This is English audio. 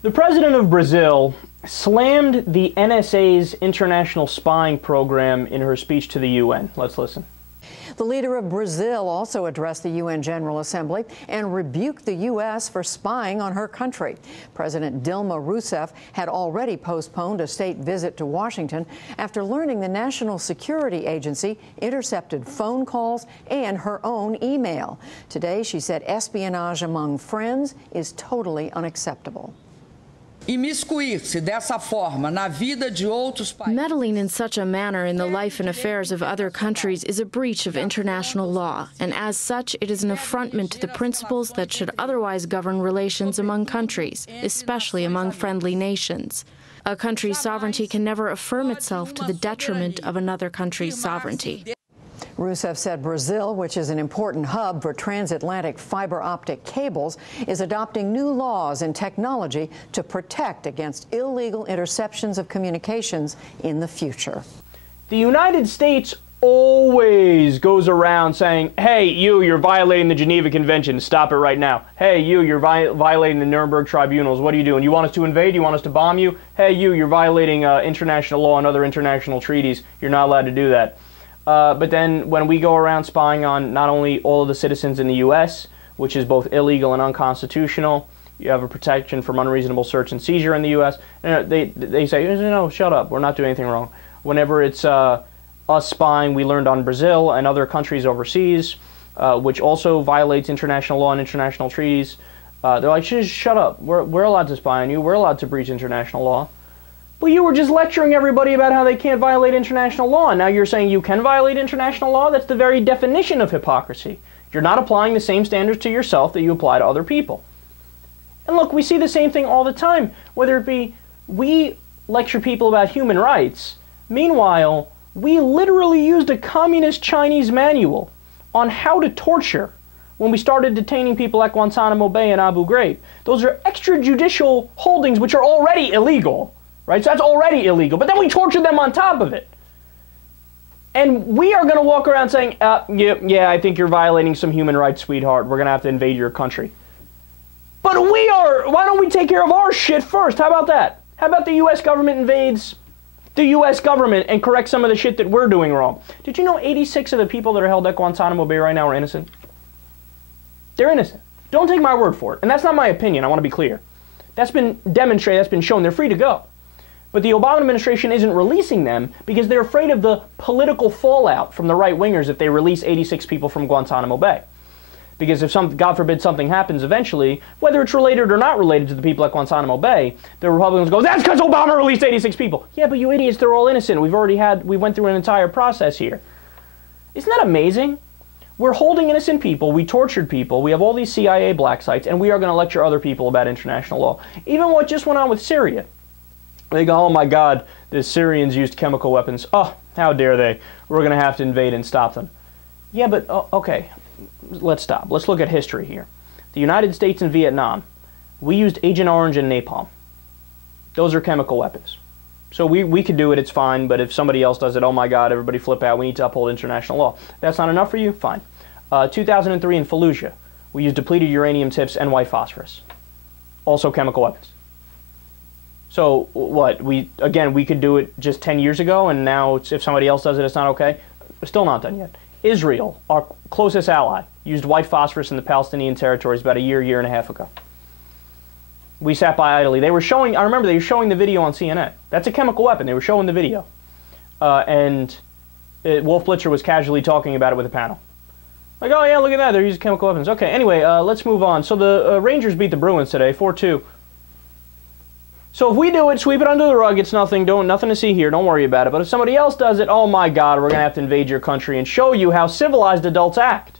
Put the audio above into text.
The president of Brazil slammed the NSA's international spying program in her speech to the UN. Let's listen. The leader of Brazil also addressed the UN General Assembly and rebuked the U.S. for spying on her country. President Dilma Rousseff had already postponed a state visit to Washington after learning the National Security Agency intercepted phone calls and her own email. Today, she said espionage among friends is totally unacceptable. Imiscuir-se dessa forma na vida de outros países. Meddling in such a manner in the life and affairs of other countries is a breach of international law, and as such, it is an affrontment to the principles that should otherwise govern relations among countries, especially among friendly nations. A country's sovereignty can never affirm itself to the detriment of another country's sovereignty. Rousseff said Brazil, which is an important hub for transatlantic fiber optic cables, is adopting new laws and technology to protect against illegal interceptions of communications in the future. The United States always goes around saying, hey, you're violating the Geneva Convention. Stop it right now. Hey, you're violating the Nuremberg tribunals. What are you doing? You want us to invade? You want us to bomb you? Hey, you're violating international law and other international treaties. You're not allowed to do that. But then when we go around spying on not only all of the citizens in the U.S., which is both illegal and unconstitutional, you have a protection from unreasonable search and seizure in the U.S., they say, no, shut up, we're not doing anything wrong. Whenever it's us spying, we learned on Brazil and other countries overseas, which also violates international law and international treaties, they're like, just shut up, we're allowed to spy on you, we're allowed to breach international law. Well, you were just lecturing everybody about how they can't violate international law, and now you're saying you can violate international law? That's the very definition of hypocrisy. You're not applying the same standards to yourself that you apply to other people. And look, we see the same thing all the time, whether it be we lecture people about human rights. Meanwhile, we literally used a communist Chinese manual on how to torture when we started detaining people at Guantanamo Bay and Abu Ghraib. Those are extrajudicial holdings which are already illegal. Right? So that's already illegal. But then we torture them on top of it. And we are going to walk around saying, yeah, I think you're violating some human rights, sweetheart. We're going to have to invade your country. But why don't we take care of our shit first? How about that? How about the U.S. government invades the U.S. government and corrects some of the shit that we're doing wrong? Did you know 86 of the people that are held at Guantanamo Bay right now are innocent? They're innocent. Don't take my word for it. And that's not my opinion. I want to be clear. That's been demonstrated. That's been shown. They're free to go. But the Obama administration isn't releasing them because they're afraid of the political fallout from the right-wingers if they release 86 people from Guantanamo Bay. Because if God forbid something happens eventually, whether it's related or not related to the people at Guantanamo Bay, the Republicans go, that's because Obama released 86 people. Yeah, but you idiots, they're all innocent. We went through an entire process here. Isn't that amazing? We're holding innocent people, we tortured people, we have all these CIA black sites, and we are going to lecture other people about international law. Even what just went on with Syria. They go, oh my God, the Syrians used chemical weapons. Oh, how dare they? We're going to have to invade and stop them. Yeah, but, okay, let's stop. Let's look at history here. The United States and Vietnam, we used Agent Orange and napalm. Those are chemical weapons. So we could do it, it's fine, but if somebody else does it, oh my God, everybody flip out, we need to uphold international law. That's not enough for you? Fine. 2003 in Fallujah, we used depleted uranium tips and white phosphorus. Also chemical weapons. So what, we could do it just 10 years ago, and now if somebody else does it, it's not okay? We're still not done yet. Israel, our closest ally, used white phosphorus in the Palestinian territories about a year and a half ago. We sat by idly. They were showing, I remember they were showing the video on CNN. That's a chemical weapon. They were showing the video. And Wolf Blitzer was casually talking about it with a panel. Like, oh yeah, look at that, they're using chemical weapons. Okay, anyway, let's move on. So the Rangers beat the Bruins today, 4-2. So if we do it, sweep it under the rug, it's nothing, nothing to see here, don't worry about it. But if somebody else does it, oh my God, we're going to have to invade your country and show you how civilized adults act.